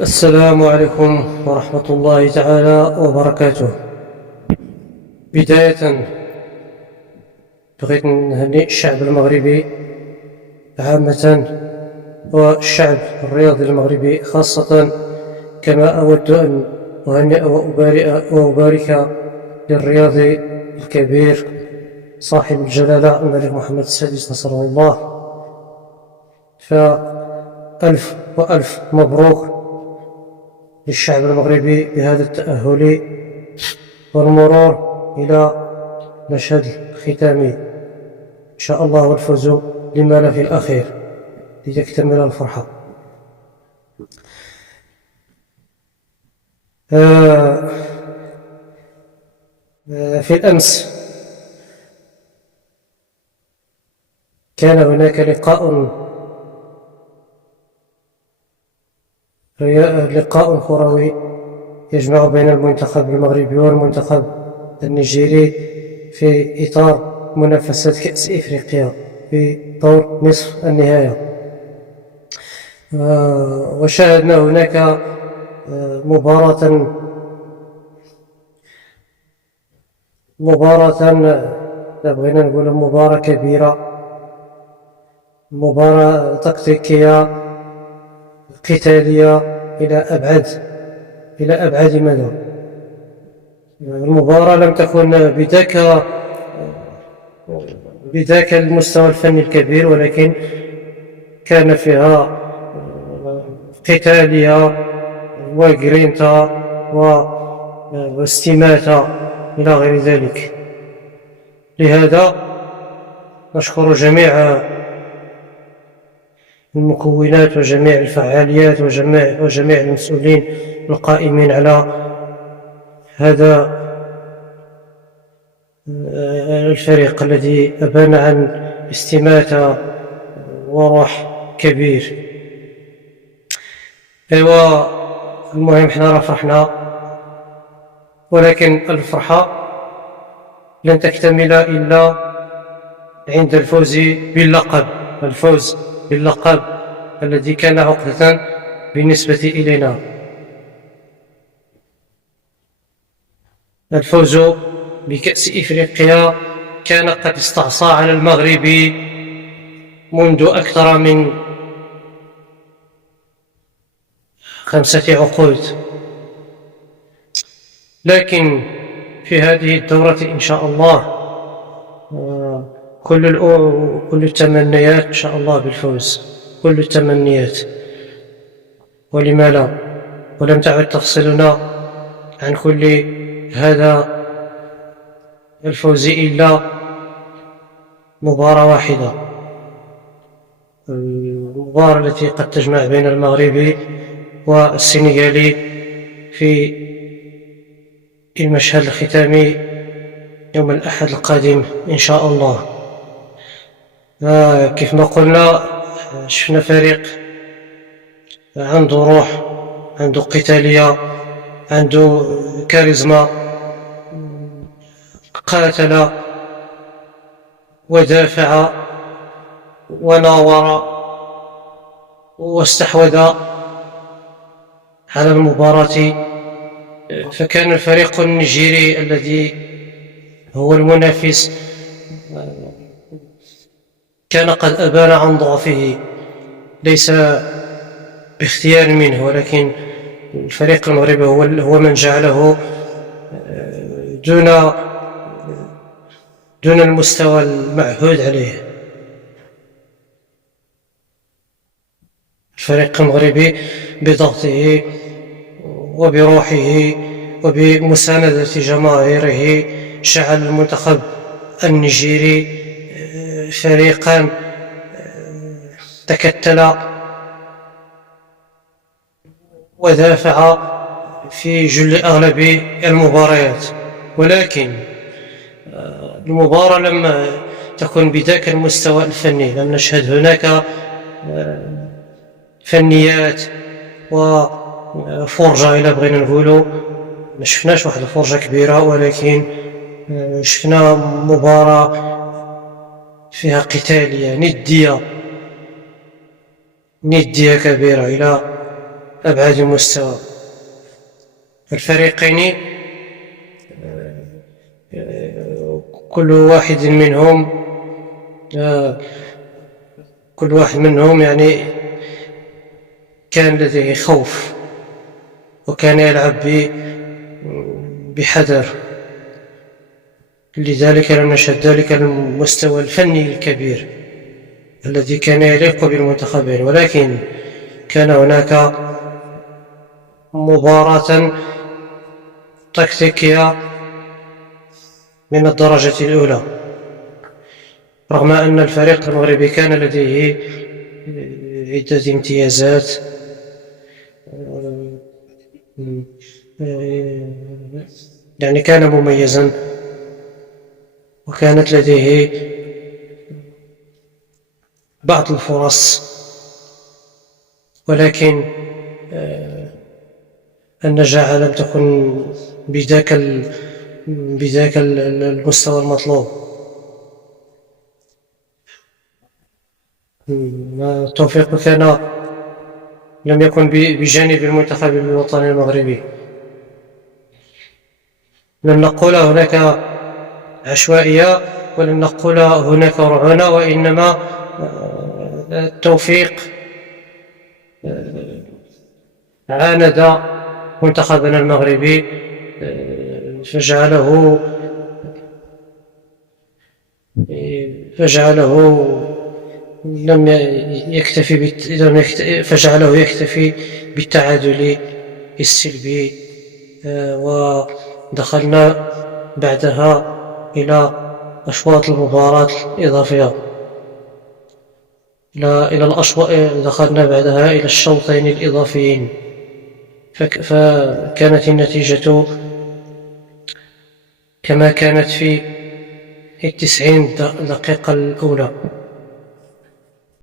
السلام عليكم ورحمة الله تعالى وبركاته. بداية بغيت نهنئ الشعب المغربي عامة والشعب الرياضي المغربي خاصة، كما أود أن أهنئ وأبارك للرياضي الكبير صاحب الجلالة الملك محمد السادس نصره الله. فألف وألف مبروك للشعب المغربي بهذا التأهل والمرور إلى مشهد الختامي إن شاء الله، والفوز لما لا في الأخير لتكتمل الفرحة. في الأمس كان هناك لقاء كروي يجمع بين المنتخب المغربي والمنتخب النيجيري في إطار منافسات كأس إفريقيا في دور نصف النهاية. وشاهدنا هناك مباراة بغينا نقول مباراة كبيرة، مباراة تكتيكية قتالية إلى أبعد مدى. المباراة لم تكن بذاك المستوى الفني الكبير، ولكن كان فيها قتالية وجرينتا واستماتة إلى غير ذلك. لهذا نشكر جميع المكونات وجميع الفعاليات وجميع المسؤولين القائمين على هذا الفريق الذي أبان عن استماتة وروح كبير. المهم احنا فرحنا، ولكن الفرحة لن تكتمل إلا عند الفوز باللقب الذي كان عقدة بالنسبة إلينا. الفوز بكأس إفريقيا كان قد استعصى على المغرب منذ أكثر من 5 عقود، لكن في هذه الدورة إن شاء الله كل التمنيات إن شاء الله بالفوز، كل التمنيات، ولما لا. ولم تعد تفصلنا عن كل هذا الفوز إلا مباراة واحدة، المباراة التي قد تجمع بين المغربي والسنغالي في المشهد الختامي يوم الأحد القادم إن شاء الله. كيف ما قلنا، شفنا فريق عنده روح، عنده قتالية، عنده كاريزما، قاتل ودافع وناور واستحوذ على المباراة. فكان الفريق النيجيري الذي هو المنافس كان قد أبان عن ضعفه، ليس باختيار منه، ولكن الفريق المغربي هو من جعله دون المستوى المعهود عليه. الفريق المغربي بضغطه وبروحه وبمساندة جماهيره جعل المنتخب النيجيري فريقا تكتل ودافع في جل أغلب المباريات. ولكن المباراة لم تكن بذاك المستوى الفني، لم نشهد هناك فنيات وفرجة إلى بغينا نقولوا. ما شفناش واحد الفرجة كبيرة، ولكن شفنا مباراة فيها قتالية ندية كبيرة إلى أبعد مستوى. الفريقين كل واحد منهم يعني كان لديه خوف، وكان يلعب بحذر. لذلك لم نشهد ذلك المستوى الفني الكبير الذي كان يليق بالمنتخبين، ولكن كان هناك مباراة تكتيكية من الدرجة الأولى، رغم أن الفريق المغربي كان لديه عدة امتيازات، يعني كان مميزا، وكانت لديه بعض الفرص، ولكن النجاعة لم تكن بذاك المستوى المطلوب. التوفيق لم يكن بجانب المنتخب الوطني المغربي. لن نقول هناك عشوائية، ولن نقول هناك رعونة، وإنما التوفيق عاند منتخبنا المغربي، فجعله فجعله يكتفي بالتعادل السلبي، ودخلنا بعدها إلى أشواط المباراة الإضافية، دخلنا بعدها إلى الشوطين الإضافيين، فكانت النتيجة كما كانت في 90 دقيقة الأولى.